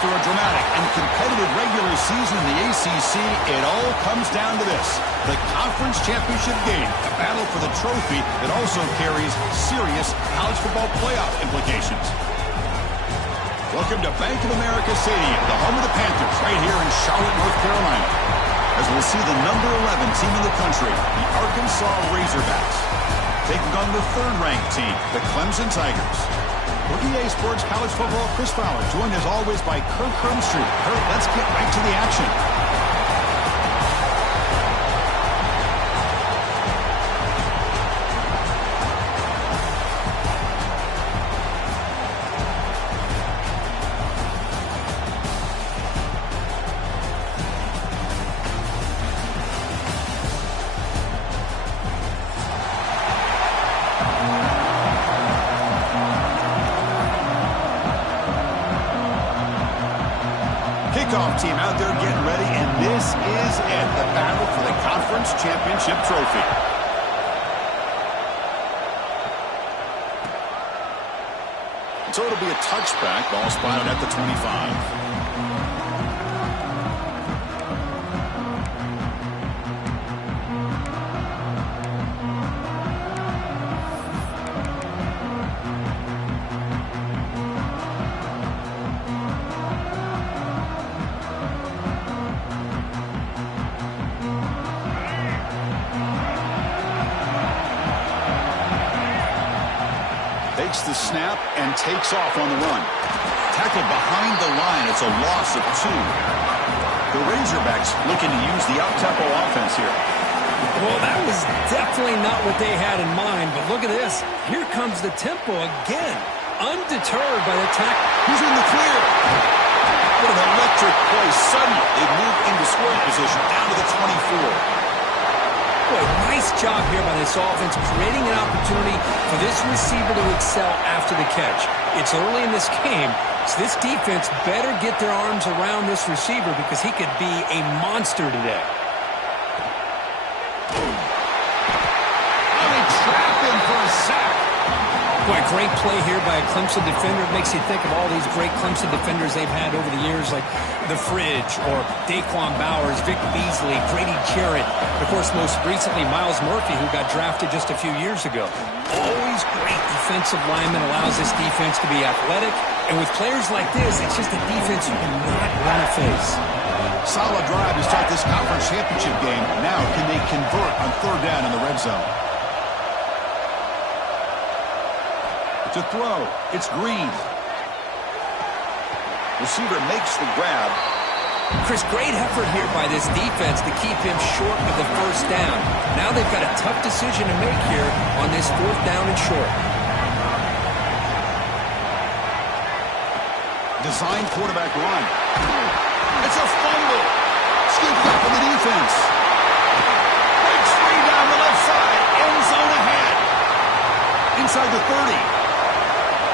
After a dramatic and competitive regular season in the ACC, it all comes down to this: the conference championship game, a battle for the trophy that also carries serious college football playoff implications. Welcome to Bank of America Stadium, the home of the Panthers, right here in Charlotte, North Carolina, as we'll see the number 11 team in the country, the Arkansas Razorbacks, taking on the third-ranked team, the Clemson Tigers. For EA Sports College Football, Chris Fowler, joined as always by Kirk Hermstreet. Kirk, let's get right to the action. Kickoff team out there getting ready, and this is it, the battle for the conference championship trophy. So it'll be a touchback, ball spotted at the 25. Takes the snap and takes off on the run. Tackled behind the line. It's a loss of 2. The Razorbacks looking to use the up-tempo offense here. Well, that was definitely not what they had in mind, but look at this. Here comes the tempo again. Undeterred by the tackle. He's in the clear. What an electric play. Suddenly, they move into scoring position down to the 24. Boy, nice job here by this offense, creating an opportunity for this receiver to excel after the catch. It's early in this game, so this defense better get their arms around this receiver because he could be a monster today. Oh, they trap him for a sack. Boy, great play here by a Clemson defender. It makes you think of all these great Clemson defenders they've had over the years, like the Fridge or Daquan Bowers, Vic Beasley, Grady Jarrett. Of course, most recently, Miles Murphy, who got drafted just a few years ago. Always great defensive lineman, allows this defense to be athletic. And with players like this, it's just a defense you do not want to face. Solid drive to start this conference championship game. Now, can they convert on third down in the red zone? To throw, it's Green. Receiver makes the grab. Chris, great effort here by this defense to keep him short of the first down. Now they've got a tough decision to make here on this fourth down and short. Design quarterback run. It's a fumble. Scooped up in the defense. Breaks free down the left side. End zone ahead. Inside the 30.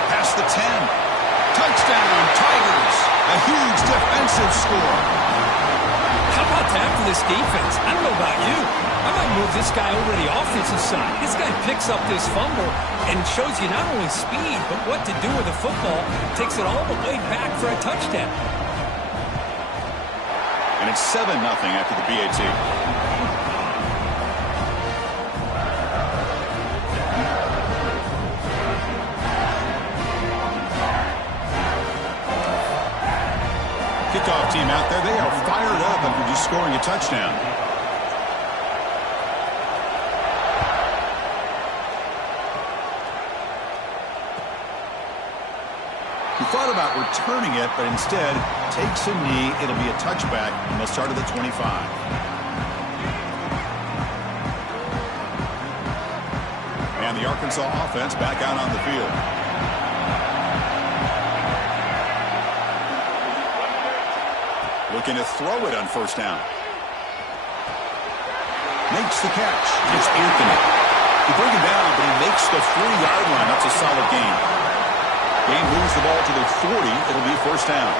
Past the 10. Touchdown, Tigers. A huge defensive score. How about that for this defense? I don't know about you. I might move this guy over to the offensive side. This guy picks up this fumble and shows you not only speed, but what to do with the football. Takes it all the way back for a touchdown. And it's 7-0 after the BAT. Kickoff team out there, they are fired up after just scoring a touchdown. He thought about returning it, but instead takes a knee. It'll be a touchback, and they'll start at the 25. And the Arkansas offense back out on the field. Looking to throw it on first down. Makes the catch. It's Anthony. He brings him down, but he makes the 40-yard line. That's a solid gain. Game moves the ball to the 40. It'll be first down.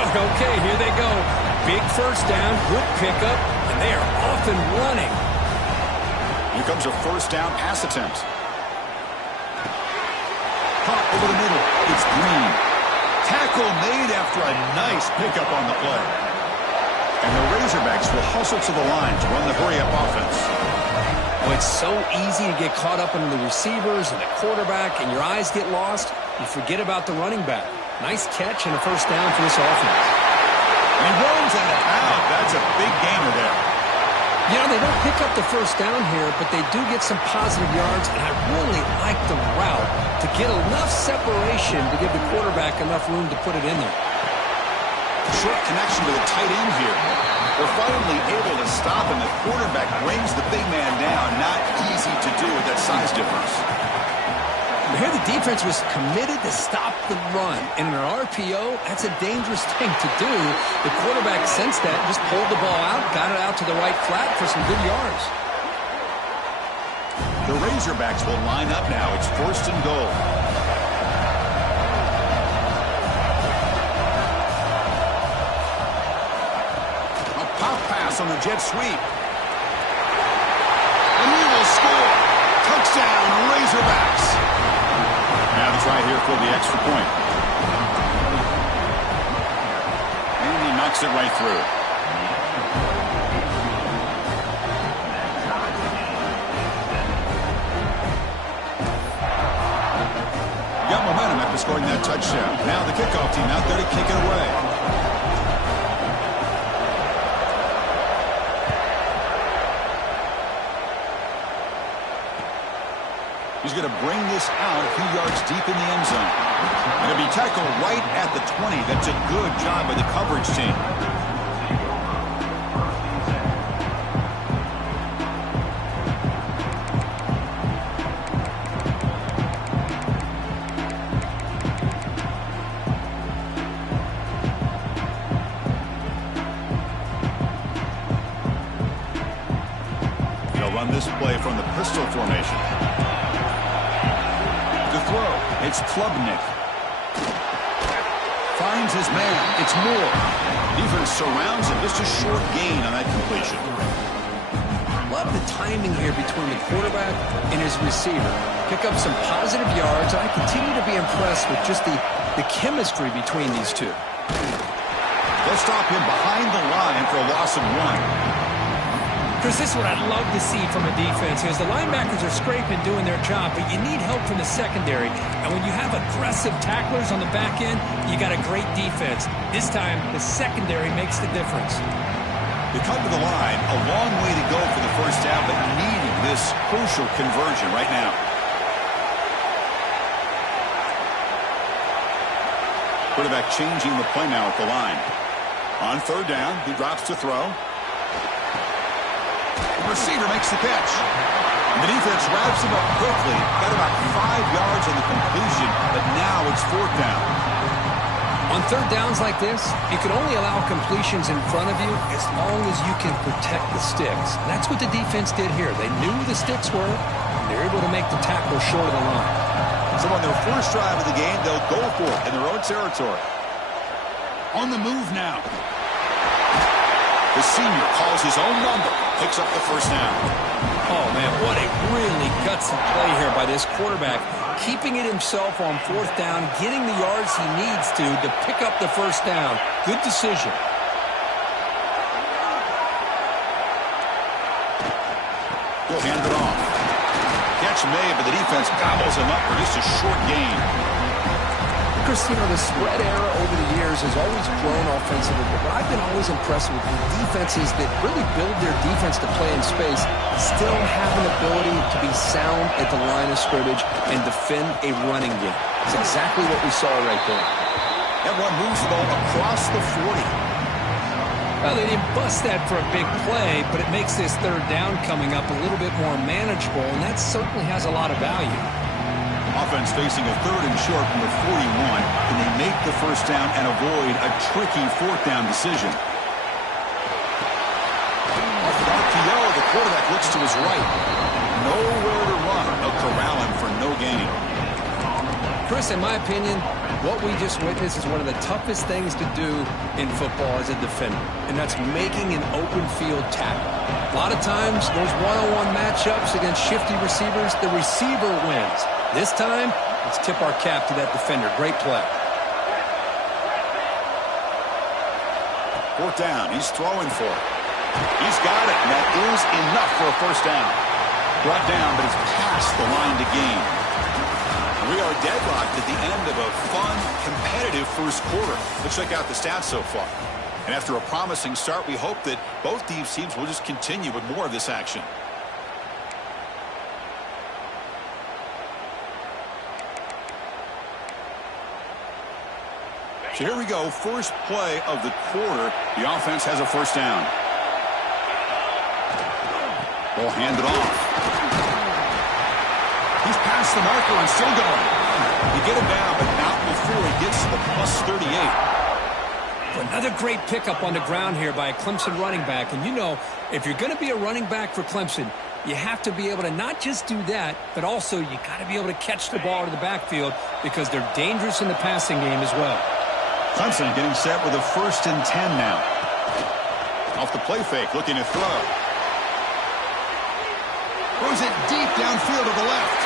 Okay, here they go. Big first down, good pickup, and they are off and running. Here comes a first down pass attempt. Caught over the middle. It's Green. Tackle made after a nice pickup on the play. And the Razorbacks will hustle to the line to run the hurry-up offense. Oh, it's so easy to get caught up in the receivers and the quarterback, and your eyes get lost. You forget about the running back. Nice catch and a first down for this offense. And he runs out of bounds. That's a big gainer there. You know, they don't pick up the first down here, but they do get some positive yards, and I really like the route to get enough separation to give the quarterback enough room to put it in there. Short connection to the tight end here. They're finally able to stop him. The quarterback brings the big man down. Not easy to do with that size difference. Here the defense was committed to stop the run. And in an RPO, that's a dangerous thing to do. The quarterback sensed that, just pulled the ball out, got it out to the right flat for some good yards. The Razorbacks will line up now. It's first and goal. A pop pass on the jet sweep. And he will score. Touchdown, Razorbacks. Now to try here for the extra point. And he knocks it right through. Got momentum after scoring that touchdown. Now the kickoff team out there to kick it away. He's going to bring this out a few yards deep in the end zone. Going to be tackled right at the 20. That's a good job by the coverage team. They'll run this play from the pistol formation. It's Klubnik. Finds his man. It's Moore. Defense surrounds him. Just a short gain on that completion. Love the timing here between the quarterback and his receiver. Pick up some positive yards. I continue to be impressed with just the chemistry between these two. They'll stop him behind the line for a loss of 1. Chris, this is what I'd love to see from a defense is the linebackers are scraping, doing their job, but you need help from the secondary. And when you have aggressive tacklers on the back end, you got a great defense. This time, the secondary makes the difference. They come to the line, a long way to go for the first down, but needing this crucial conversion right now. Quarterback changing the play now at the line. On third down, he drops to throw. The receiver makes the catch. And the defense wraps him up quickly. Got about 5 yards on the completion, but now it's fourth down. On third downs like this, you can only allow completions in front of you as long as you can protect the sticks. And that's what the defense did here. They knew the sticks were, and they're able to make the tackle short of the line. So on their first drive of the game, they'll go for it in their own territory. On the move now. The senior calls his own number, picks up the first down. Oh, man, what a really gutsy play here by this quarterback. Keeping it himself on fourth down, getting the yards he needs to pick up the first down. Good decision. He'll hand it off. Catch made, but the defense gobbles him up for just a short gain. Chris, you know, the spread era over the years has always grown offensively, but I've been always impressed with the defenses that really build their defense to play in space, still have an ability to be sound at the line of scrimmage and defend a running game. It's exactly what we saw right there. Everyone moves the ball across the 40. Well, they didn't bust that for a big play, but it makes this third down coming up a little bit more manageable, and that certainly has a lot of value. Offense facing a third and short from the 41. Can they make the first down and avoid a tricky fourth down decision? Off the RPO, the quarterback looks to his right. Nowhere to run. They'll corral him for no gain. Chris, in my opinion, what we just witnessed is one of the toughest things to do in football as a defender, and that's making an open field tackle. A lot of times, those one-on-one matchups against shifty receivers, the receiver wins. This time, let's tip our cap to that defender. Great play. Fourth down. He's throwing for it. He's got it, and that is enough for a first down. Brought down, but it's past the line to gain. We are deadlocked at the end of a fun, competitive first quarter. Let's check out the stats so far. And after a promising start, we hope that both these teams will just continue with more of this action. So here we go, first play of the quarter. The offense has a first down. Ball handed off. He's past the marker and still going. You get him down, but not before he gets to the plus 38. Another great pickup on the ground here by a Clemson running back. And you know, if you're going to be a running back for Clemson, you have to be able to not just do that, but also you got to be able to catch the ball to the backfield because they're dangerous in the passing game as well. Clemson getting set with a 1st and 10 now. Off the play fake, looking to throw. Throws it deep downfield to the left.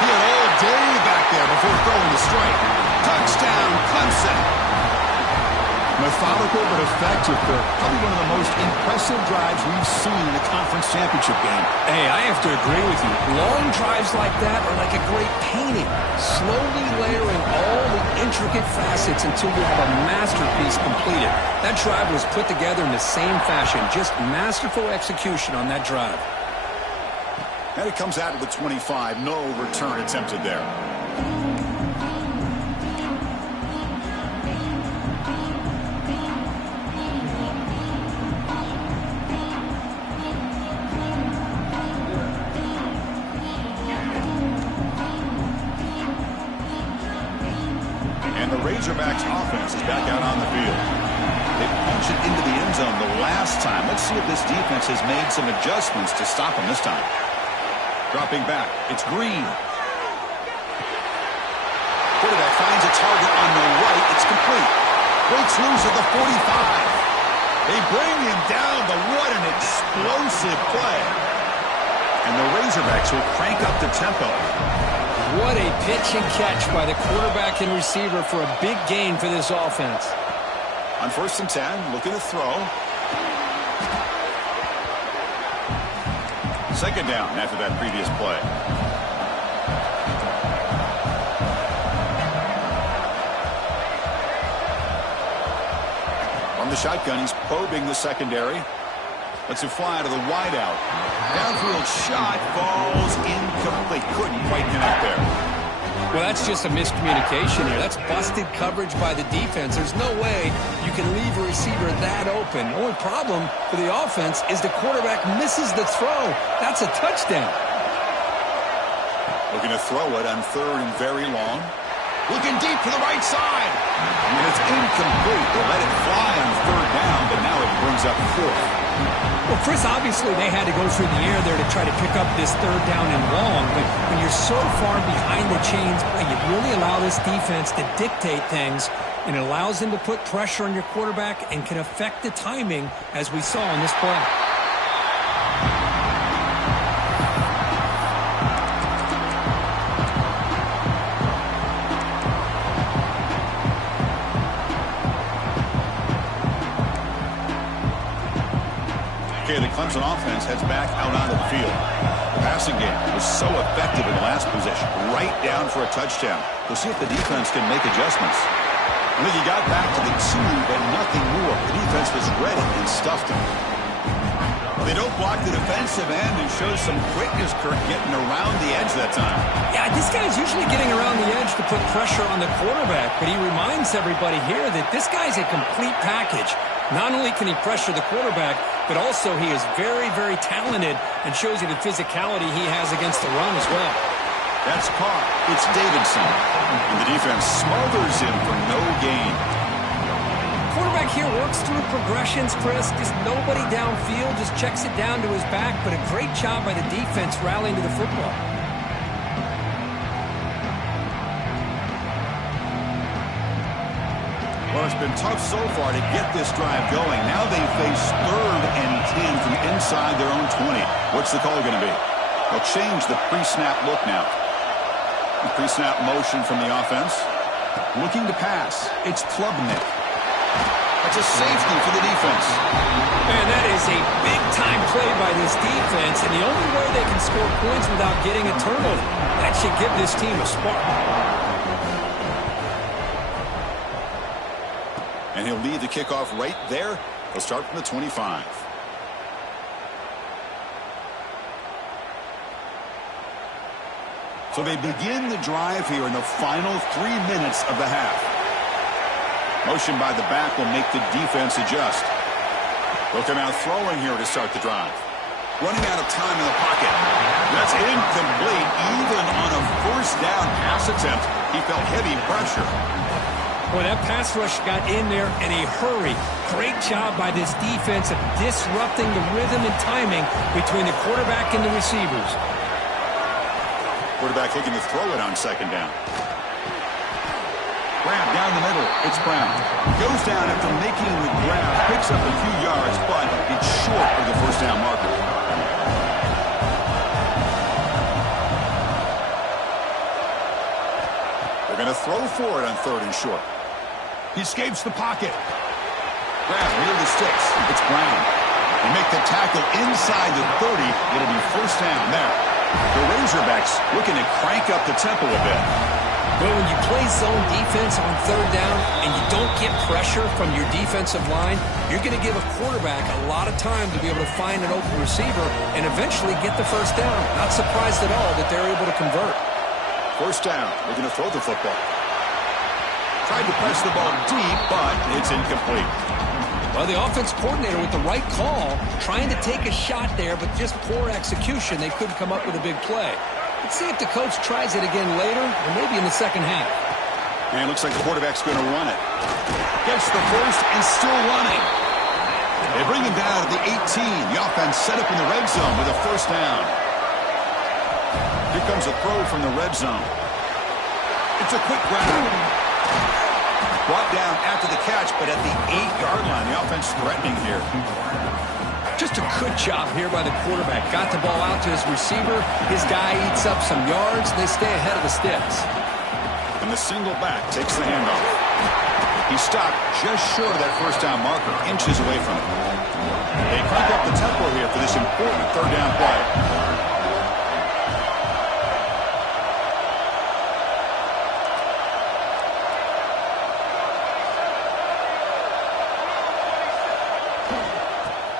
He had all day back there before throwing the strike. Touchdown, Clemson. Methodical but effective for probably one of the most impressive drives we've seen in a conference championship game. Hey, I have to agree with you. Long drives like that are like a great painting. Slowly layering all the intricate facets until you have a masterpiece completed. That drive was put together in the same fashion. Just masterful execution on that drive. And it comes out of the 25. No return attempted there. And the Razorbacks offense is back out on the field. They punched it into the end zone the last time. Let's see if this defense has made some adjustments to stop them this time. Dropping back, it's Green. Quarterback finds a target on the right. It's complete. Breaks loose at the 45. They bring him down, but what an explosive play. And the Razorbacks will crank up the tempo. What a pitch and catch by the quarterback and receiver for a big gain for this offense. On 1st and 10, looking to throw. Second down after that previous play. From the shotgun, he's probing the secondary. Lets it fly to the wideout. Downfield shot falls incomplete. Couldn't quite connect there. Well, that's just a miscommunication here. That's busted coverage by the defense. There's no way you can leave a receiver that open. The only problem for the offense is the quarterback misses the throw. That's a touchdown. Looking to throw it on 3rd and very long. Looking deep to the right side. And it's incomplete. They let it fly on 3rd down, but now it brings up 4th. Well, Chris, obviously they had to go through the air there to try to pick up this 3rd down and long, but when you're so far behind the chains, you really allow this defense to dictate things, and it allows them to put pressure on your quarterback and can affect the timing, as we saw in this play. The Clemson offense heads back out onto the field. The passing game was so effective in last possession, right down for a touchdown. We'll see if the defense can make adjustments. I think he got back to the 2, but nothing more. The defense was ready and stuffed him. They don't block the defensive end and show some quickness, Kirk, getting around the edge that time. Yeah, this guy's usually getting around the edge to put pressure on the quarterback, but he reminds everybody here that this guy's a complete package. Not only can he pressure the quarterback, but also he is very, very talented and shows you the physicality he has against the run as well. That's caught. It's Davidson. And the defense smothers him for no gain. Quarterback here works through progressions, Chris. Just nobody downfield, just checks it down to his back, but a great job by the defense rallying to the football. Well, it's been tough so far to get this drive going. Now they face 3rd and 10 from inside their own 20. What's the call going to be? They'll change the pre-snap look now. The pre-snap motion from the offense. Looking to pass. It's Klubnik. That's a safety for the defense. Man, that is a big-time play by this defense, and the only way they can score points without getting a turnover. That should give this team a spark. And he'll lead the kickoff right there. He'll start from the 25. So they begin the drive here in the final 3 minutes of the half. Motion by the back will make the defense adjust. They'll come out throwing here to start the drive. Running out of time in the pocket. That's incomplete. Even on a first down pass attempt, he felt heavy pressure. Boy, that pass rush got in there in a hurry. Great job by this defense of disrupting the rhythm and timing between the quarterback and the receivers. Quarterback looking to throw it on second down. Grab down the middle. It's Brown. Goes down after making the grab. Picks up a few yards, but it's short of the first down marker. They're going to throw for it on third and short. He escapes the pocket. Grab near the sticks. It's Brown. They make the tackle inside the 30. It'll be first down there. The Razorbacks looking to crank up the tempo a bit. Well, when you play zone defense on third down and you don't get pressure from your defensive line, you're going to give a quarterback a lot of time to be able to find an open receiver and eventually get the first down. Not surprised at all that they're able to convert. First down. They're going to throw the football. Tried to press the ball deep, but it's incomplete. Well, the offense coordinator with the right call, trying to take a shot there, but just poor execution. They couldn't come up with a big play. Let's see if the coach tries it again later, or maybe in the second half. And it looks like the quarterback's going to run it. Gets the first and still running. They bring him down at the 18. The offense set up in the red zone with a first down. Here comes a throw from the red zone. It's a quick grab. Brought down after the catch, but at the 8-yard line, the offense threatening here. Just a good job here by the quarterback. Got the ball out to his receiver. His guy eats up some yards. They stay ahead of the sticks. And the single back takes the handoff. He stopped just short of that first down marker, inches away from it. They crank up the tempo here for this important third down play.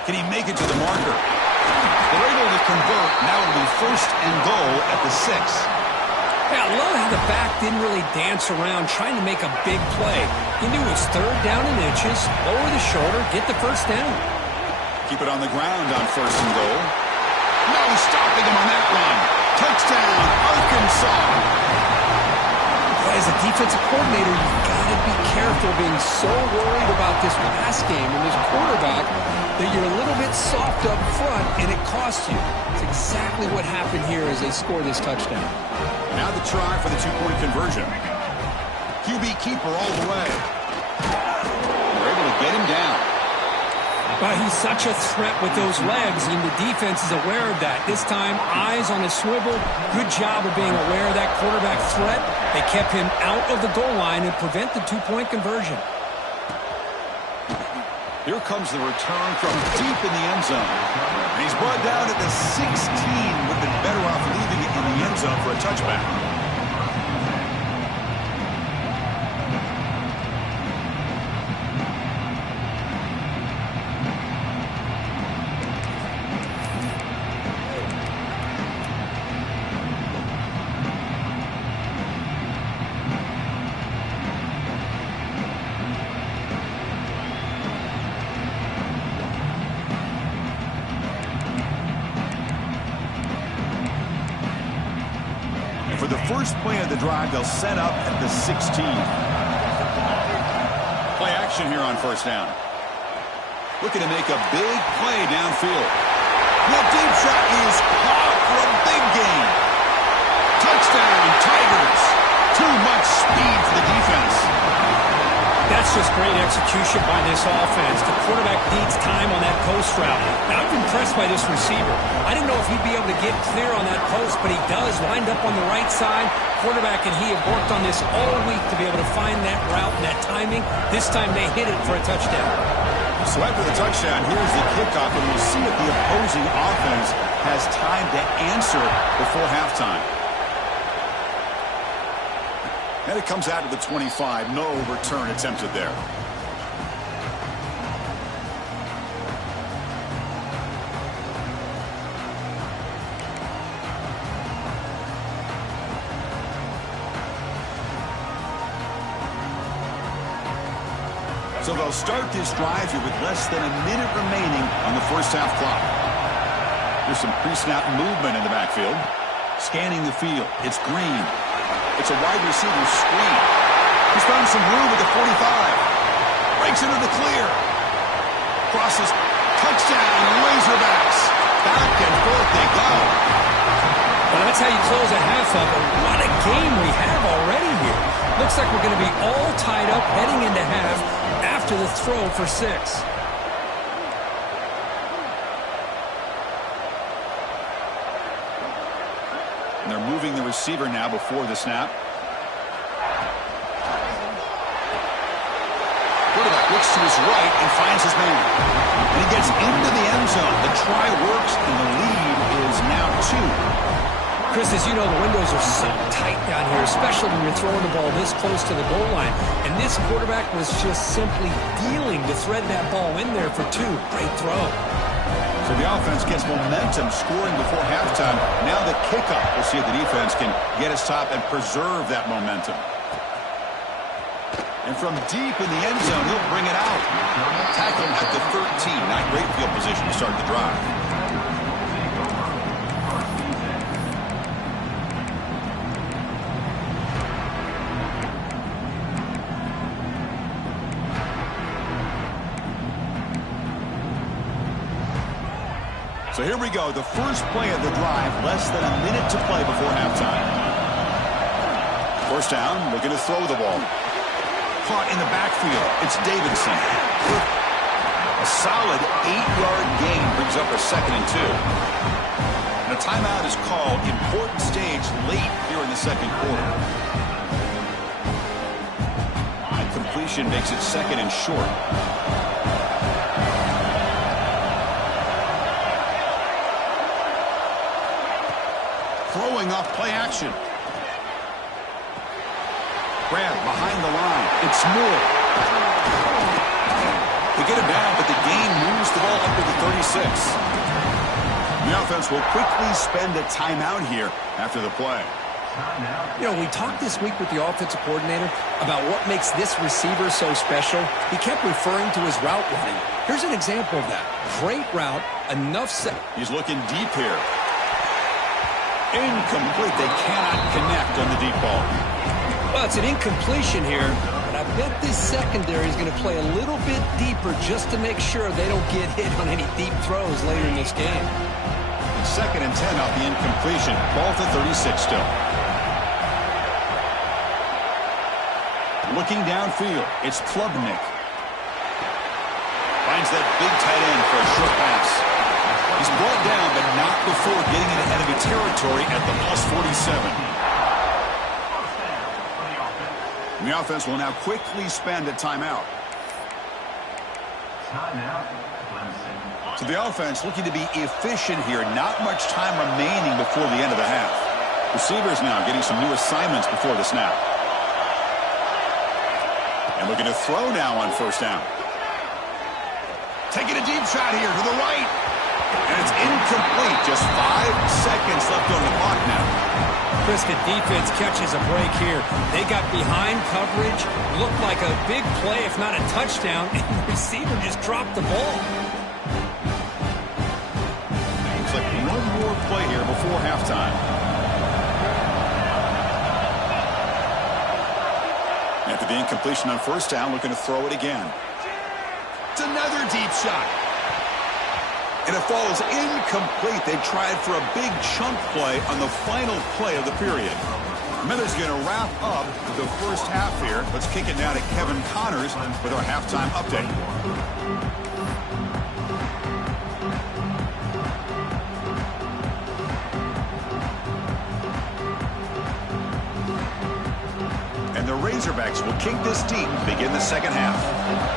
Can he make it to the marker? They're able to convert. Now it'll be first and goal at the 6. Yeah, I love how the back didn't really dance around trying to make a big play. He knew it was third down in inches, lower the shoulder, get the first down. Keep it on the ground on first and goal. No stopping him on that run. Touchdown, Arkansas. As a defensive coordinator, you've got to be careful being so worried about this pass game and this quarterback that you're a little bit soft up front and it costs you. It's exactly what happened here as they score this touchdown. Now the try for the two-point conversion. QB keeper all the way. They're able to get him down. But he's such a threat with those legs, and the defense is aware of that. This time, eyes on a swivel. Good job of being aware of that quarterback threat. They kept him out of the goal line and prevent the two-point conversion. Here comes the return from deep in the end zone. And he's brought down at the 16. Would have been better off leaving it in the end zone for a touchback. For the first play of the drive, they'll set up at the 16. Play action here on first down. Looking to make a big play downfield. The deep shot is caught for a big gain. Touchdown, Tigers. Too much speed for the defense. That's just great execution by this offense. The quarterback needs time on that post route. Now, I'm impressed by this receiver. I didn't know if he'd be able to get clear on that post, but he does. Lined up on the right side. Quarterback and he have worked on this all week to be able to find that route and that timing. This time they hit it for a touchdown. So after the touchdown, here's the kickoff, and we'll see if the opposing offense has time to answer before halftime. And it comes out to the 25. No return attempted there. So they'll start this drive here with less than a minute remaining on the first half clock. There's some pre-snap movement in the backfield. Scanning the field. It's Green. It's a wide receiver screen. He's found some room at the 45. Breaks into the clear. Crosses. Touchdown. Razorbacks. Back and forth they go. Well, that's how you close a half of it. What a game we have already here. Looks like we're going to be all tied up heading into half after the throw for 6. And they're moving the receiver now before the snap. Quarterback looks to his right and finds his man. And he gets into the end zone. The try works, and the lead is now 2. Chris, as you know, the windows are so tight down here, especially when you're throwing the ball this close to the goal line. And this quarterback was just simply dealing to thread that ball in there for 2. Great throw. So the offense gets momentum, scoring before halftime. Now the kickoff. We'll see if the defense can get a stop and preserve that momentum. And from deep in the end zone, he'll bring it out. Tackle at the 13. Not great field position to start the drive. So here we go, the first play of the drive, less than a minute to play before halftime. First down, looking to throw the ball. Caught in the backfield, it's Davidson. A solid 8-yard gain brings up a 2nd and 2. And a timeout is called, important stage late here in the second quarter. And completion makes it 2nd and short. Throwing off play action. Grab behind the line. It's Moore. They get him down, but the gain moves the ball up to the 36. The offense will quickly spend a timeout here after the play. You know, we talked this week with the offensive coordinator about what makes this receiver so special. He kept referring to his route running. Here's an example of that. Great route, enough set. He's looking deep here. Incomplete. They cannot connect on the deep ball. Well, it's an incompletion here, but I bet this secondary is going to play a little bit deeper just to make sure they don't get hit on any deep throws later in this game. 2nd and 10 off the incompletion. Ball to 36 still. Looking downfield, it's Klubnik. Finds that big tight end for a short pass. He's brought down, but not before getting into enemy territory at the plus 47. And the offense will now quickly spend a timeout. So the offense looking to be efficient here. Not much time remaining before the end of the half. Receivers now getting some new assignments before the snap. And looking to throw now on first down. Taking a deep shot here to the right. And it's incomplete. Just 5 seconds left on the clock now. Chris, the defense catches a break here. They got behind coverage. Looked like a big play, if not a touchdown. And the receiver just dropped the ball. Looks like one more play here before halftime. After the incompletion on first down, looking to throw it again. It's another deep shot. And it falls incomplete. They tried for a big chunk play on the final play of the period. Miller's going to wrap up the first half here. Let's kick it now to Kevin Connors with our halftime update. And the Razorbacks will kick this deep to begin the second half.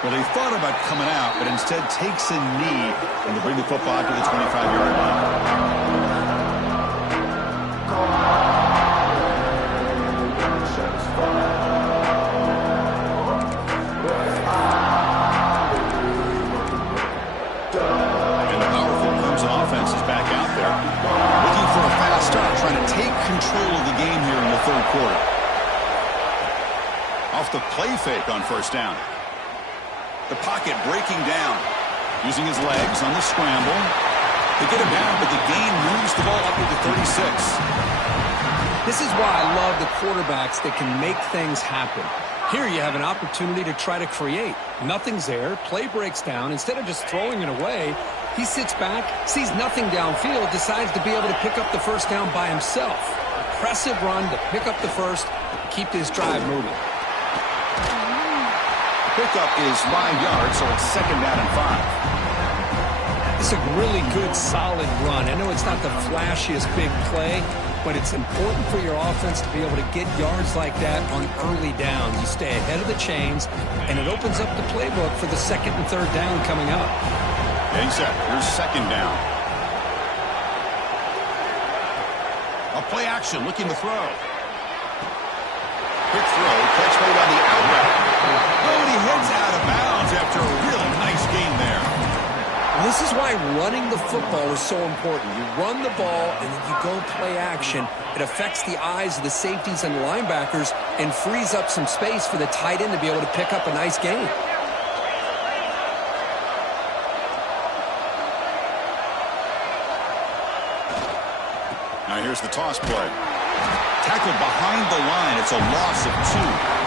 Well, he thought about coming out, but instead takes a knee and to bring the football to the 25-yard line. And the powerful Clemson offense is back out there, looking for a fast start, trying to take control of the game here in the third quarter. Off the play fake on first down. The pocket breaking down, using his legs on the scramble. They get him down, but the gain moves the ball up to the 36. This is why I love the quarterbacks that can make things happen. Here you have an opportunity to try to create. Nothing's there. Play breaks down. Instead of just throwing it away, he sits back, sees nothing downfield, decides to be able to pick up the first down by himself. Impressive run to pick up the first, keep this drive moving. Pickup is 5 yards, so it's second down and 5. It's a really good, solid run. I know it's not the flashiest big play, but it's important for your offense to be able to get yards like that on early downs. You stay ahead of the chains, and it opens up the playbook for the second and third down coming up. Exactly. Here's second down. A play action, looking to throw. Quick throw, catch made on the out route. Oh, and he heads out of bounds after a really nice game there. And this is why running the football is so important. You run the ball, and then you go play action. It affects the eyes of the safeties and the linebackers and frees up some space for the tight end to be able to pick up a nice gain. Now here's the toss play. Tackled behind the line. It's a loss of 2.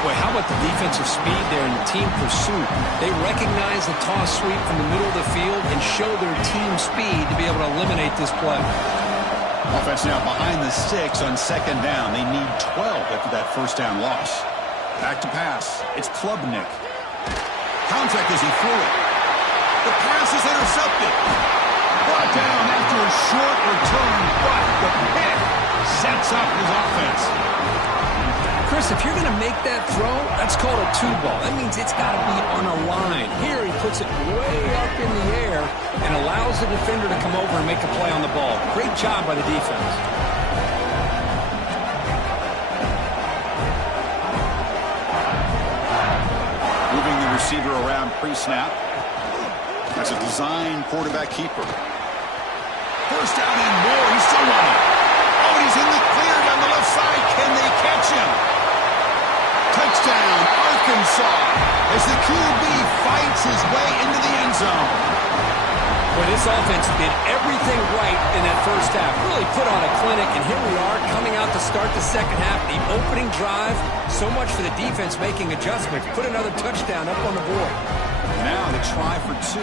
Boy, how about the defensive speed there in the team pursuit? They recognize the toss sweep from the middle of the field and show their team speed to be able to eliminate this play. Offense now behind the 6 on second down. They need 12 after that first down loss. Back to pass. It's Klubnik. Contact as he threw it. The pass is intercepted. Brought down after a short return, but the pick sets up his offense. Chris, if you're going to make that throw, that's called a two ball. That means it's got to be on a line. Here he puts it way up in the air and allows the defender to come over and make a play on the ball. Great job by the defense. Moving the receiver around pre-snap. That's a design quarterback keeper. First down and more. He's still running. Oh, and he's in the clear down the left side. Can they catch him? Touchdown, Arkansas, as the QB fights his way into the end zone. Well, this offense did everything right in that first half. Really put on a clinic, and here we are coming out to start the second half. The opening drive, so much for the defense making adjustments. Put another touchdown up on the board. Now to try for 2.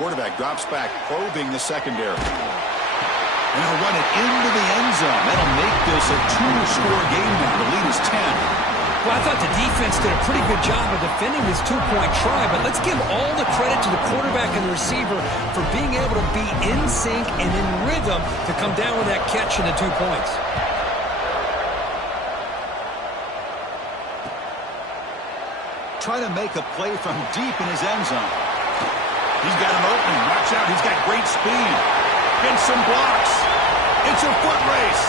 Quarterback drops back, probing the secondary. And he'll run it into the end zone. That'll make this a 2-score game now. The lead is 10. Well, I thought the defense did a pretty good job of defending this two-point try, but let's give all the credit to the quarterback and the receiver for being able to be in sync and in rhythm to come down with that catch and the 2 points. Try to make a play from deep in his end zone. He's got him open. Watch out. He's got great speed. And some blocks. It's a foot race.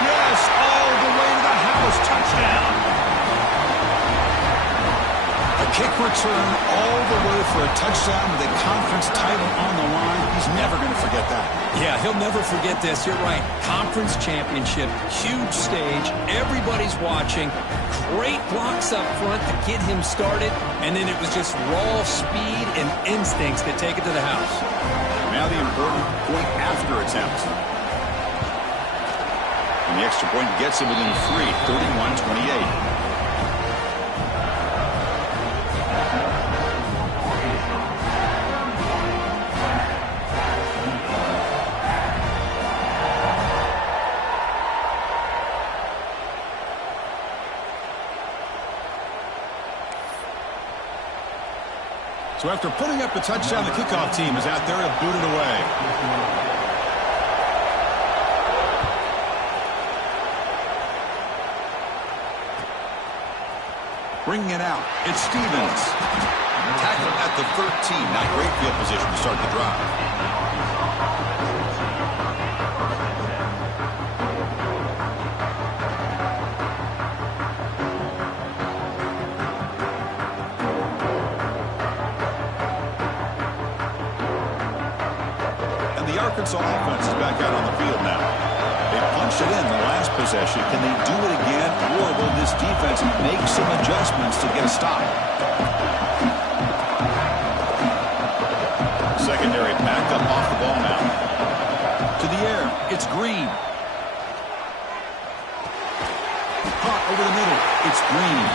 Yes, all the way to the house. Touchdown. A Kick return all the way for a touchdown with a conference title on the line. He's never going to forget that. Yeah, he'll never forget this. You're right. Conference championship, huge stage. Everybody's watching. Great blocks up front to get him started. And then it was just raw speed and instincts that take it to the house. Now the important point after attempt. And the extra point gets him within 3, 31-28. So after putting up a touchdown, the kickoff team is out there to boot it away. Bringing it out, it's Stevens. Tackled at the 13. Not great field position to start the drive. Arkansas offense is back out on the field now. They punched it in the last possession. Can they do it again, or will this defense make some adjustments to get a stop? Secondary backed up off the ball now. To the air, it's Green. Caught over the middle, it's Green.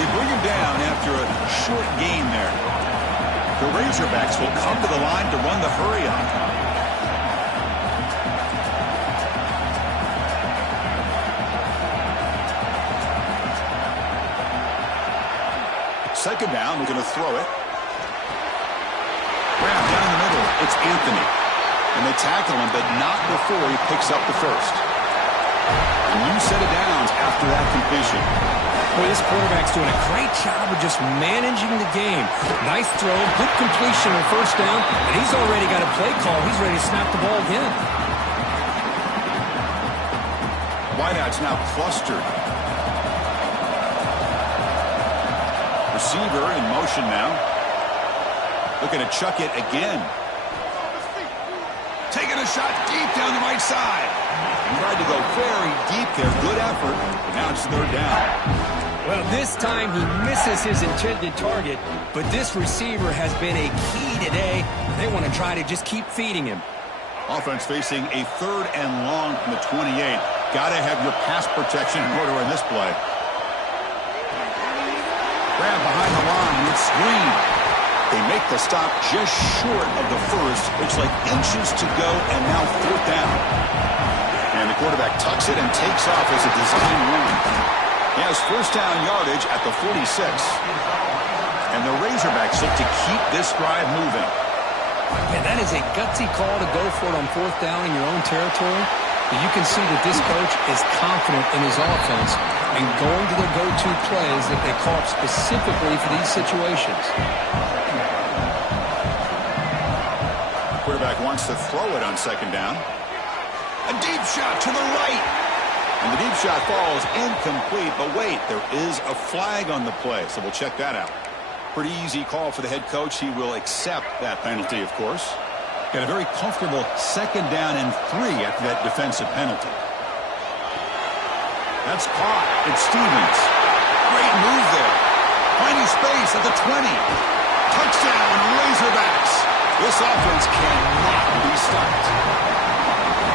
They bring him down after a short gain there. The Razorbacks will come to the line to run the hurry-up. Second down, we're going to throw it. Grab down the middle. It's Anthony. And they tackle him, but not before he picks up the first. A new set of downs after that completion. Boy, this quarterback's doing a great job of just managing the game. Nice throw, good completion on first down, and he's already got a play call. He's ready to snap the ball again. Wideout's now clustered. Receiver in motion now. Looking to chuck it again. Taking a shot deep down the right side. Tried to go very deep there. Good effort. But now it's third down. Well, this time he misses his intended target, but this receiver has been a key today. They want to try to just keep feeding him. Offense facing a third and long from the 28. Got to have your pass protection in order in this play. Grab behind the line. It's Green. They make the stop just short of the first. Looks like inches to go, and now fourth down. And the quarterback tucks it and takes off as a design run. He has first down yardage at the 46. And the Razorbacks look to keep this drive moving. Yeah, that is a gutsy call to go for it on fourth down in your own territory. But you can see that this coach is confident in his offense and going to the go-to plays that they call up specifically for these situations. Quarterback wants to throw it on second down. A deep shot to the right. And the deep shot falls incomplete. But wait, there is a flag on the play, so we'll check that out. Pretty easy call for the head coach. He will accept that penalty, of course. Got a very comfortable second down and 3 after that defensive penalty. That's caught. It's Stevens. Great move there. Finding space at the 20. Touchdown, Razorbacks. This offense cannot be stopped.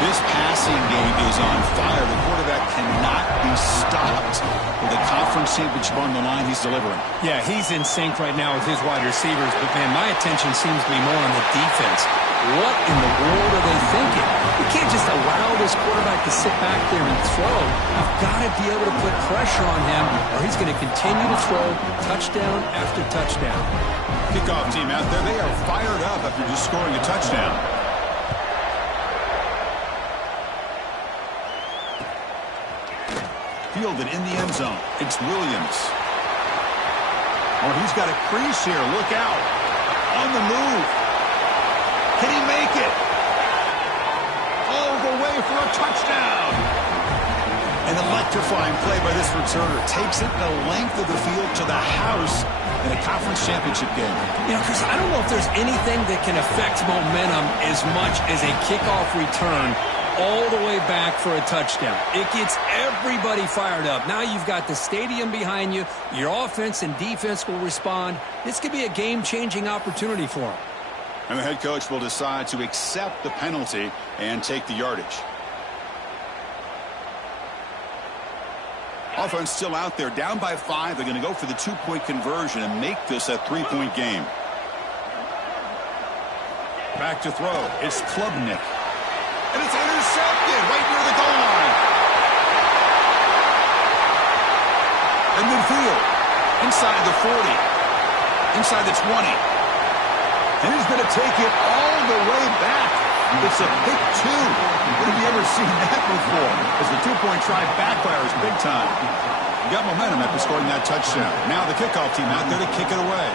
This passing game is on fire. The quarterback cannot be stopped. With a conference championship on the line, he's delivering. Yeah, he's in sync right now with his wide receivers. But, man, my attention seems to be more on the defense. What in the world are they thinking? You can't just allow this quarterback to sit back there and throw. You've got to be able to put pressure on him, or he's going to continue to throw touchdown after touchdown. Kickoff team out there, they are fired up after just scoring a touchdown. Fielded in the end zone. It's Williams. Oh, he's got a crease here. Look out. On the move. Can he make it? All the way for a touchdown. An electrifying play by this returner. Takes it the length of the field to the house in a conference championship game. You know, Chris, I don't know if there's anything that can affect momentum as much as a kickoff return all the way back for a touchdown. It gets everybody fired up. Now you've got the stadium behind you. Your offense and defense will respond. This could be a game-changing opportunity for them. And the head coach will decide to accept the penalty and take the yardage. Offense still out there, down by 5. They're going to go for the 2-point conversion and make this a 3-point game. Back to throw. It's Klubnik. And it's intercepted right near the goal line. And midfield. Inside the 40. Inside the 20. And he's going to take it all the way back. It's a pick 2. When have you ever seen that before? As the 2-point try backfires big time. You got momentum after scoring that touchdown. Now the kickoff team out there to kick it away.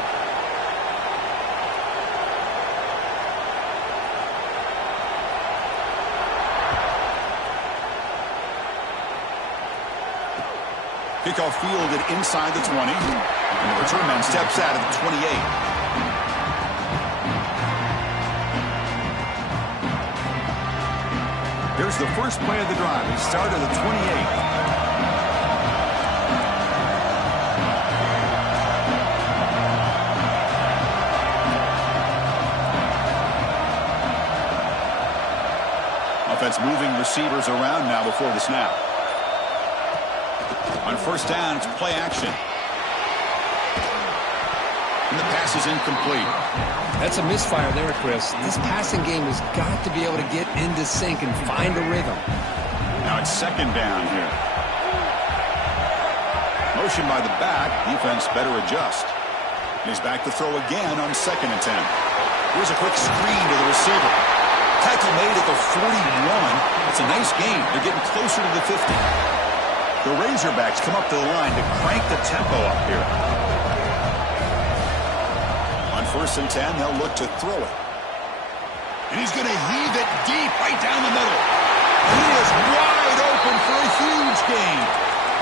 Kickoff fielded inside the 20. And the return man steps out of the 28. Here's the first play of the drive. He started at the 28. Offense moving receivers around now before the snap. On first down, it's play action. And the pass is incomplete. That's a misfire there, Chris. This passing game has got to be able to get into sync and find a rhythm. Now it's second down here. Motion by the back. Defense better adjust. He's back to throw again on 2nd and 10. Here's a quick screen to the receiver. Tackle made at the 41. It's a nice gain. They're getting closer to the 50. The Razorbacks come up to the line to crank the tempo up here. On 1st and 10, they'll look to throw it. And he's going to heave it deep right down the middle. And he is wide open for a huge gain.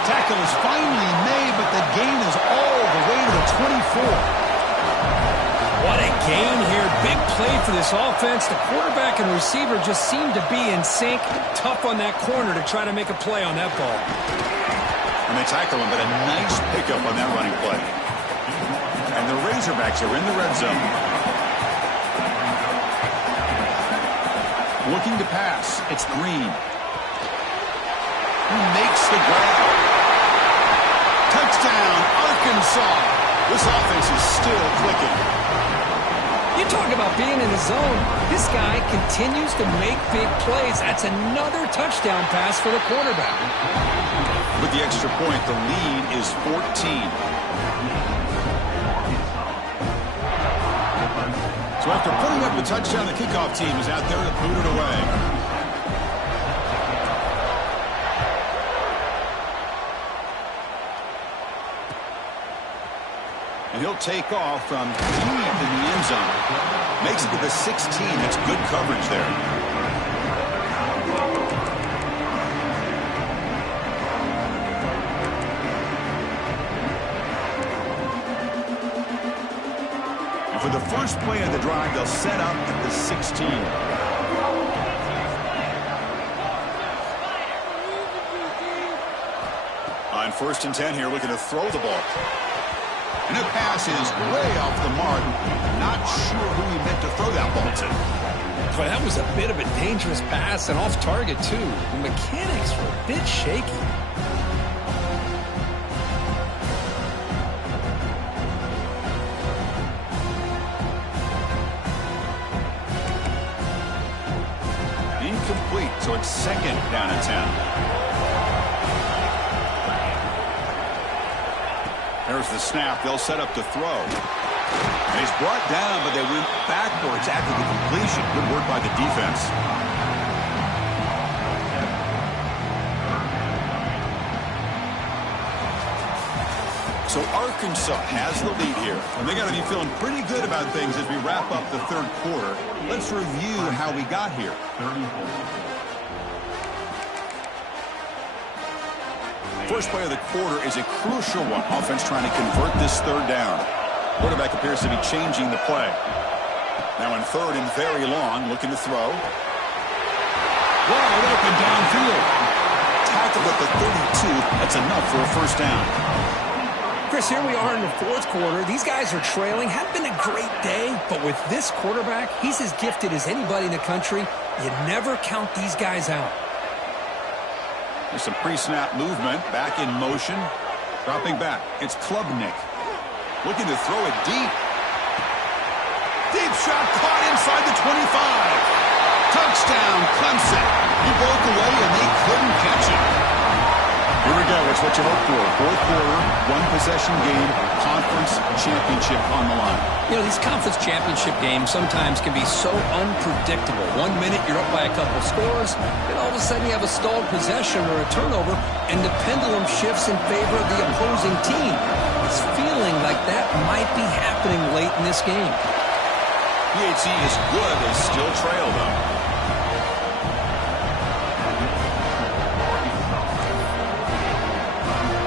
Tackle is finally made, but the gain is all the way to the 24. What a gain here. Big play for this offense. The quarterback and receiver just seem to be in sync. Tough on that corner to try to make a play on that ball. And they tackle him, but a nice pickup on that running play. And the Razorbacks are in the red zone. Looking to pass. It's Green. Who makes the grab. Touchdown, Arkansas. This offense is still clicking. You talk about being in the zone. This guy continues to make big plays. That's another touchdown pass for the quarterback. With the extra point, the lead is 14. So after putting up the touchdown, the kickoff team is out there to boot it away. And he'll take off from deep in the end zone. Makes it to the 16. That's good coverage there. And for the first play of the drive, they'll set up at the 16. On 1st and 10 here, looking to throw the ball. And the pass is way off the mark. Not sure who he meant to throw that ball to. Boy, that was a bit of a dangerous pass and off target, too. The mechanics were a bit shaky. Incomplete, so it's 2nd down and 10. There's the snap. They'll set up to throw. And he's brought down, but they went backwards after the completion. Good work by the defense. So Arkansas has the lead here. And they got to be feeling pretty good about things as we wrap up the 3rd quarter. Let's review how we got here. First play of the quarter is a crucial one. Offense trying to convert this third down. Quarterback appears to be changing the play. Now in third and very long, looking to throw. Wide open downfield. Tackled at the 32. That's enough for a first down. Chris, here we are in the fourth quarter. These guys are trailing. Hadn't been a great day, but with this quarterback, he's as gifted as anybody in the country. You never count these guys out. There's some pre-snap movement. Back in motion. Dropping back. It's Klubnik. Looking to throw it deep. Deep shot caught inside the 25. Touchdown, Clemson. He broke away and they couldn't catch him. Here we go. It's what you hope for. Fourth quarter, one-possession game, conference championship on the line. You know, these conference championship games sometimes can be so unpredictable. 1 minute you're up by a couple scores, then all of a sudden you have a stalled possession or a turnover, and the pendulum shifts in favor of the opposing team. It's feeling like that might be happening late in this game. PHC is good. They still trail, though.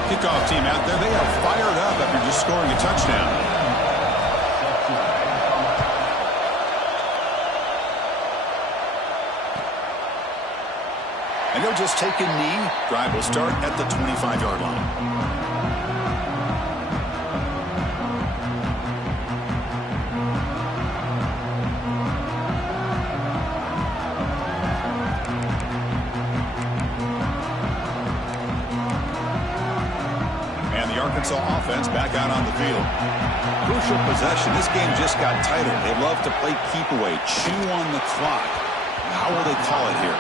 Kickoff team out there. They are fired up after just scoring a touchdown. And they'll just take a knee. Drive will start at the 25-yard line. Arkansas offense back out on the field. Crucial possession. This game just got tighter. They love to play keep away, chew on the clock. How will they call it here?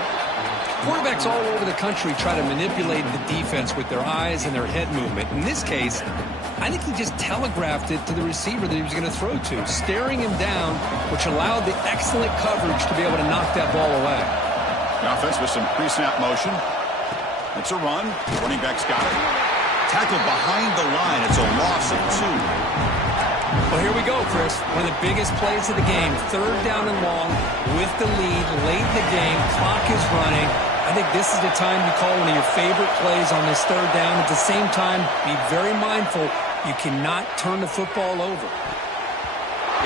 Quarterbacks all over the country try to manipulate the defense with their eyes and their head movement. In this case, I think he just telegraphed it to the receiver that he was going to throw to, staring him down, which allowed the excellent coverage to be able to knock that ball away. The offense with some pre-snap motion. It's a run. Running back's got it. Tackled behind the line. It's a loss of 2. Well, here we go, Chris. One of the biggest plays of the game. Third down and long with the lead late in the game. Clock is running. I think this is the time you call one of your favorite plays on this third down. At the same time, be very mindful. You cannot turn the football over.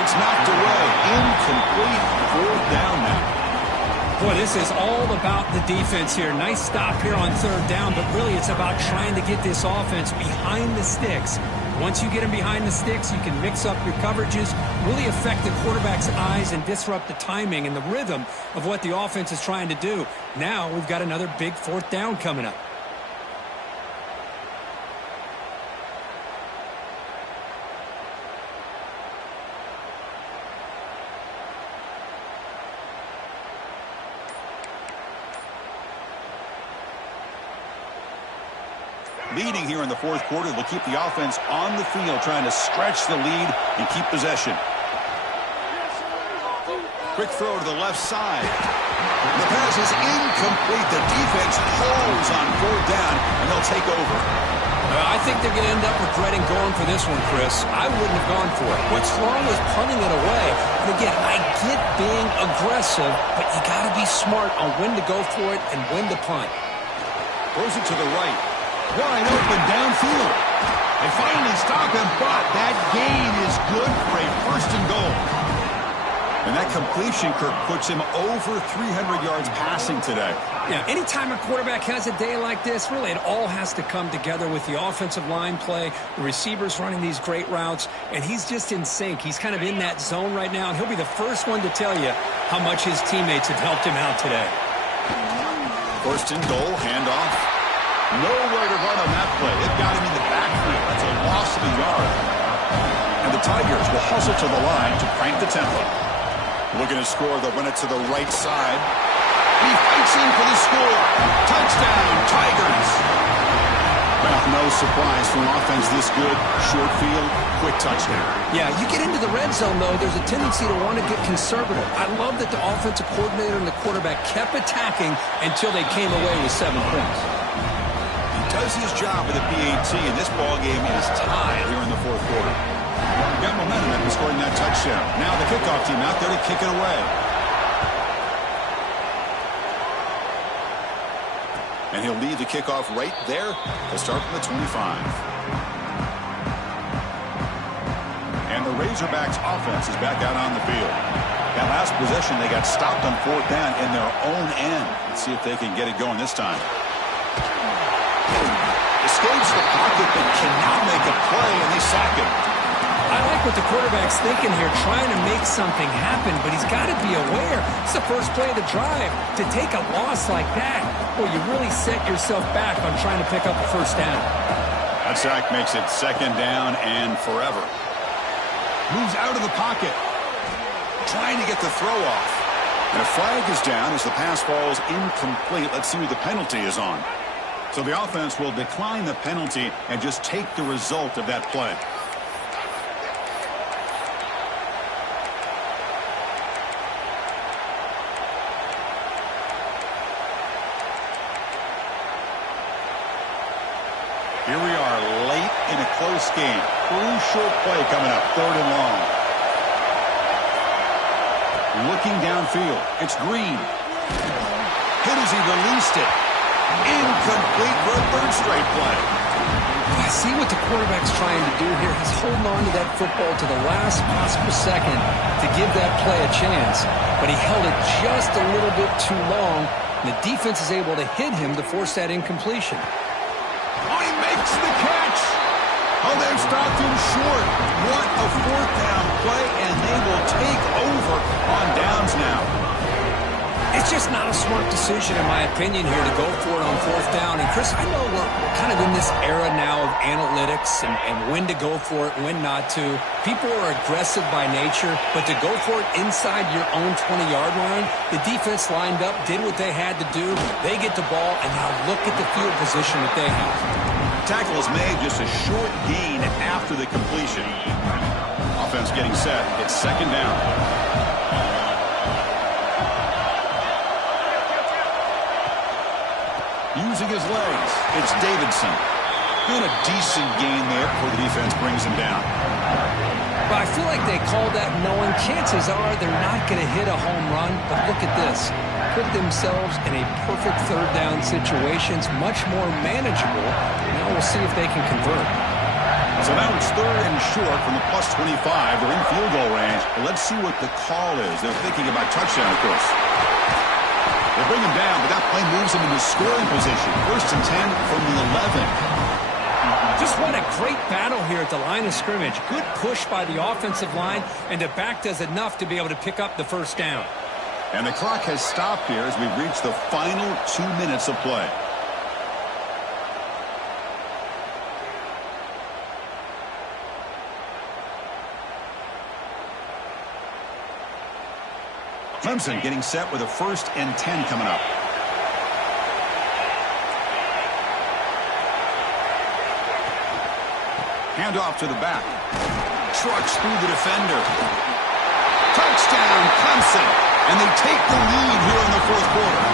It's knocked away. Incomplete. Fourth down now. Boy, this is all about the defense here. Nice stop here on third down, but really it's about trying to get this offense behind the sticks. Once you get them behind the sticks, you can mix up your coverages, really affect the quarterback's eyes and disrupt the timing and the rhythm of what the offense is trying to do. Now we've got another big fourth down coming up. Leading here in the fourth quarter, they'll keep the offense on the field, trying to stretch the lead and keep possession. Quick throw to the left side. The pass is incomplete. The defense holds on fourth down, and they'll take over. I think they're going to end up regretting going for this one, Chris. I wouldn't have gone for it. What's wrong with punting it away? And again, I get being aggressive, but you got to be smart on when to go for it and when to punt. Throws it to the right. Wide open downfield. They finally stop him, but that gain is good for a first and goal. And that completion, Kirk, puts him over 300 yards passing today. Yeah, anytime a quarterback has a day like this, really it all has to come together with the offensive line play, the receivers running these great routes, and he's just in sync. He's kind of in that zone right now, and he'll be the first one to tell you how much his teammates have helped him out today. First and goal, handoff. Nowhere to run on that play. It got him in the backfield. That's a loss of a yard. And the Tigers will hustle to the line to crank the tempo. Looking to score, they'll run it to the right side. He fights in for the score. Touchdown, Tigers. Well, no surprise for an offense this good. Short field, quick touchdown. Yeah, you get into the red zone, though, there's a tendency to want to get conservative. I love that the offensive coordinator and the quarterback kept attacking until they came away with 7 points. Does his job with the PAT, and this ball game is tied here in the fourth quarter. Got momentum after scoring that touchdown. Now the kickoff team out there to kick it away. And he'll lead the kickoff right there. They'll start from the 25. And the Razorbacks offense is back out on the field. That last possession, they got stopped on 4th down in their own end. Let's see if they can get it going this time. Escapes the pocket, but cannot make a play, and they sack him. I like what the quarterback's thinking here, trying to make something happen, but he's got to be aware. It's the first play of the drive. To take a loss like that, well, you really set yourself back on trying to pick up a first down. That sack makes it 2nd down and forever. Moves out of the pocket, trying to get the throw off. And a flag is down as the pass falls incomplete. Let's see who the penalty is on. So the offense will decline the penalty and just take the result of that play. Here we are late in a close game. Crucial play coming up, 3rd and long. Looking downfield, it's Green. Hit as he released it. Incomplete for a 3rd straight play. I see what the quarterback's trying to do here. He's holding on to that football to the last possible second to give that play a chance. But he held it just a little bit too long, and the defense is able to hit him to force that incompletion. Oh, he makes the catch. Oh, they've stopped him short. What a 4th down play, and they will take over on downs now. It's just not a smart decision, in my opinion, here to go for it on 4th down. And, Chris, I know we're kind of in this era now of analytics and when to go for it, when not to. People are aggressive by nature, but to go for it inside your own 20-yard line, the defense lined up, did what they had to do. They get the ball, and now look at the field position that they have. Tackle is made, just a short gain after the completion. Offense getting set. It's 2nd down. Using his legs, it's Davidson. Doing a decent gain there before the defense brings him down. But I feel like they called that knowing chances are they're not going to hit a home run. But look at this. Put themselves in a perfect 3rd down situation. It's much more manageable. Now we'll see if they can convert. So now it's 3rd and short from the +25. They're in field goal range. But let's see what the call is. They're thinking about touchdown, of course. They bring him down, but that play moves him into scoring position. 1st and 10 from the 11. Just what a great battle here at the line of scrimmage. Good push by the offensive line, and the back does enough to be able to pick up the 1st down. And the clock has stopped here as we've reached the final 2 minutes of play. Clemson getting set with a 1st and 10 coming up. Handoff to the back. Trucks through the defender. Touchdown, Clemson. And they take the lead here in the 4th quarter.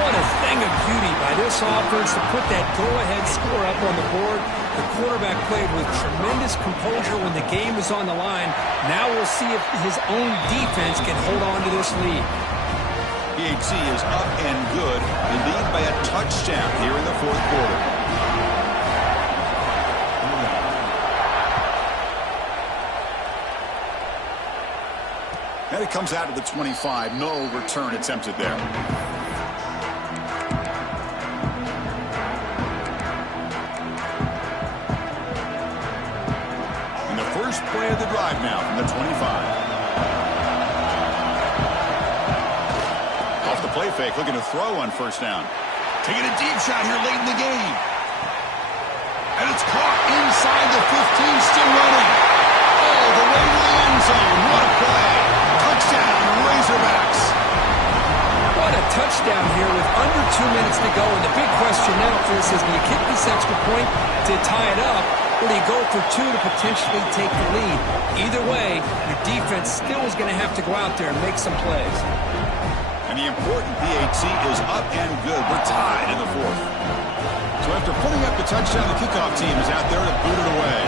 What a thing of beauty by this offense to put that go-ahead score up on the board. The quarterback played with tremendous composure when the game was on the line. Now we'll see if his own defense can hold on to this lead. PHC is up and good. They lead by a touchdown here in the 4th quarter. And it comes out to the 25. No return attempted there. And the first play of the drive now from the 25. Off the play fake, looking to throw on 1st down. Taking a deep shot here late in the game. And it's caught inside the 15, still running. All the way to the end zone. What a play. Touchdown, Razorbacks. What a touchdown here with under 2 minutes to go. And the big question now, Chris, is do you kick this extra point to tie it up, or do you go for 2 to potentially take the lead? Either way, your defense still is going to have to go out there and make some plays. And the important PHC is up and good. We're tied in the 4th. So after putting up the touchdown, the kickoff team is out there to boot it away.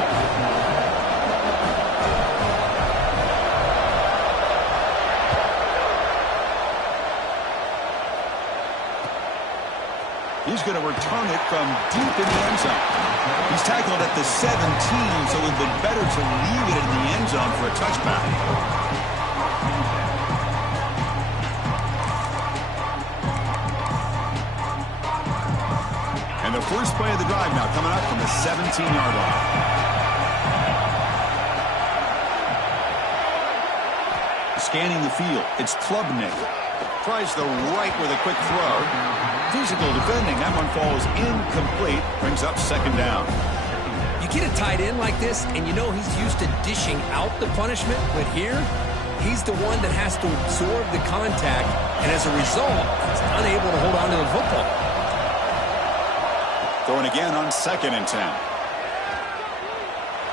he's going to return it from deep in the end zone. He's tackled at the 17, so it would have been better to leave it in the end zone for a touchback. And the first play of the drive now coming up from the 17-yard line. Scanning the field, it's Klubnik. Tries the right with a quick throw. Physical defending. That one falls incomplete. Brings up second down. You get a tight end like this, and you know he's used to dishing out the punishment, but here, he's the one that has to absorb the contact, and as a result, he's unable to hold on to the football. Throwing again on 2nd and 10.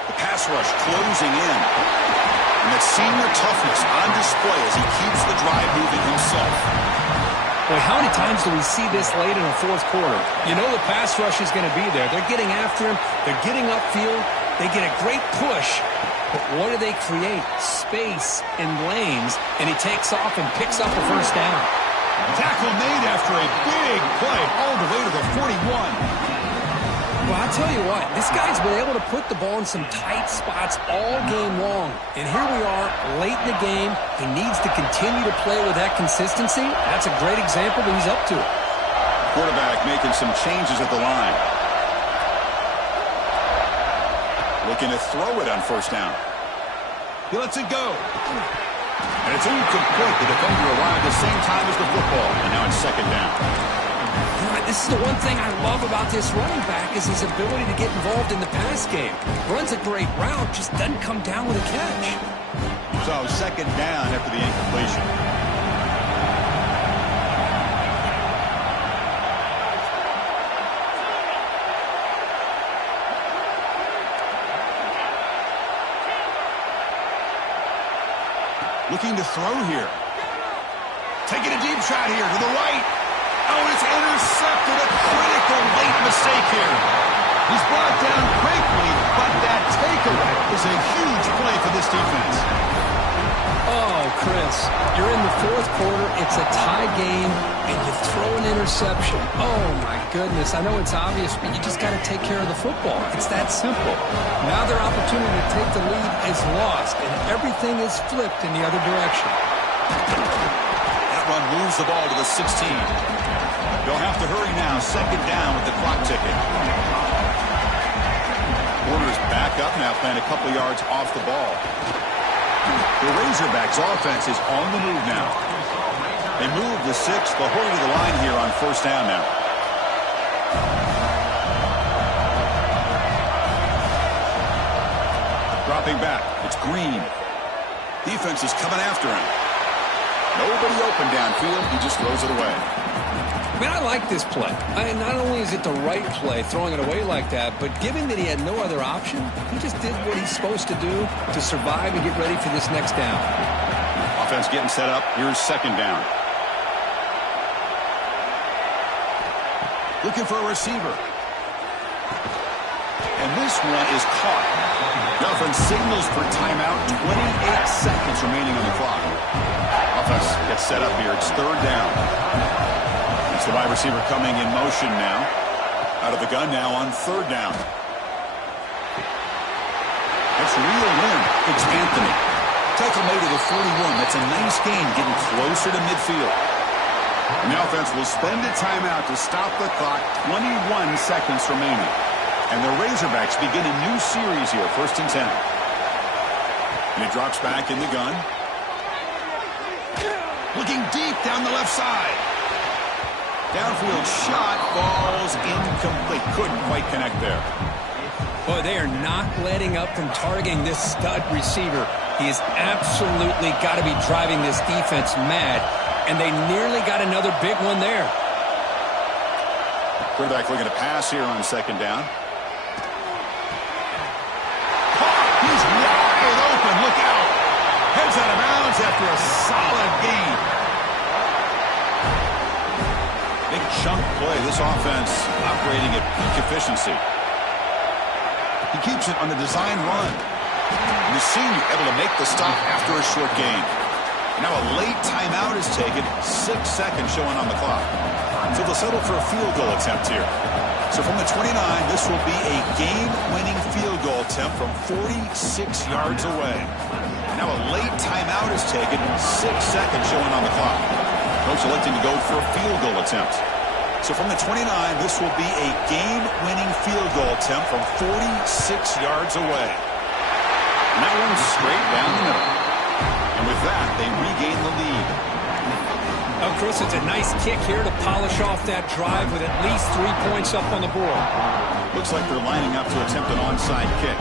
The pass rush closing in. And that senior toughness on display as he keeps the drive moving himself. Boy, how many times do we see this late in the fourth quarter? You know the pass rush is going to be there. They're getting after him. They're getting upfield. They get a great push. But what do they create? Space and lanes. And he takes off and picks up a first down. Tackle made after a big play all the way to the 41. Well, I'll tell you what, this guy's been able to put the ball in some tight spots all game long. And here we are, late in the game. He needs to continue to play with that consistency. That's a great example that he's up to it. Quarterback making some changes at the line. Looking to throw it on first down. He lets it go. And it's incomplete. The defender arrived at the same time as the football. And now it's second down. This is the one thing I love about this running back is his ability to get involved in the pass game. Runs a great route, just doesn't come down with a catch. So second down after the incompletion. Looking to throw here. Taking a deep shot here to the right. Oh, it's intercepted. A critical late mistake here. He's brought down quickly, but that takeaway is a huge play for this defense. Oh, Chris, you're in the fourth quarter. It's a tie game, and you throw an interception. Oh, my goodness. I know it's obvious, but you just got to take care of the football. It's that simple. Now their opportunity to take the lead is lost, and everything is flipped in the other direction. That run moves the ball to the 16. They'll have to hurry now. Second down with the clock ticking. Warner's back up now, playing a couple yards off the ball. The Razorbacks offense is on the move now. They move the 6. They'll hurry to the line here on first down now. Dropping back. It's Green. Defense is coming after him. Nobody open downfield. He just throws it away. Man, I like this play. Not only is it the right play, throwing it away like that, but given that he had no other option, he just did what he's supposed to do to survive and get ready for this next down. Offense getting set up. Here's second down. Looking for a receiver. And this one is caught. Offense signals for timeout. 28 seconds remaining on the clock. Offense gets set up here. It's third down. It's the wide receiver coming in motion now. Out of the gun now on third down. It's real in. It's Anthony. Tackle made to the 41. That's a nice gain, getting closer to midfield. And the offense will spend a timeout to stop the clock. 21 seconds remaining. And the Razorbacks begin a new series here, 1st and 10. And he drops back in the gun. Looking deep down the left side. Downfield shot falls incomplete. Couldn't quite connect there. Boy, they are not letting up from targeting this stud receiver. He has absolutely got to be driving this defense mad. And they nearly got another big one there. Quarterback looking to pass here on second down. He's wide open. Look out. Heads out of bounds after a solid gain. Big chunk play. This offense operating at peak efficiency. He keeps it on the design run. And the senior able to make the stop after a short gain. Now a late timeout is taken. 6 seconds showing on the clock. So they'll settle for a field goal attempt here. So from the 29, this will be a game-winning field goal attempt from 46 yards away. Now a late timeout is taken, 6 seconds showing on the clock. Coach electing to go for a field goal attempt. So from the 29, this will be a game-winning field goal attempt from 46 yards away. And that one's straight down the middle. And with that, they regain the lead. Oh, Chris, it's a nice kick here to polish off that drive with at least 3 points up on the board. Looks like they're lining up to attempt an onside kick.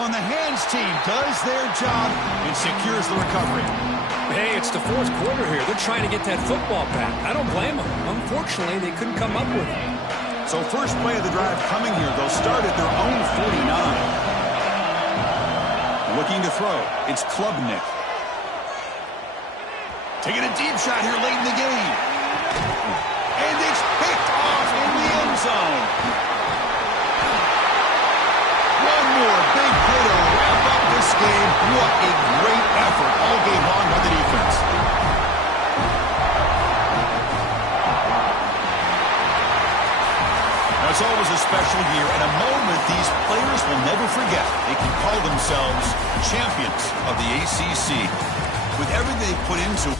On the hands team does their job and secures the recovery. Hey, it's the fourth quarter here. They're trying to get that football back. I don't blame them. Unfortunately, they couldn't come up with it. So first play of the drive coming here. They'll start at their own 49. Looking to throw. It's Klubnik. Taking a deep shot here late in the game. And it's picked off in the end zone. One more big play to wrap up this game. What a great effort all game long by the defense. Now it's always a special year and a moment these players will never forget. They can call themselves champions of the ACC. With everything they put into it.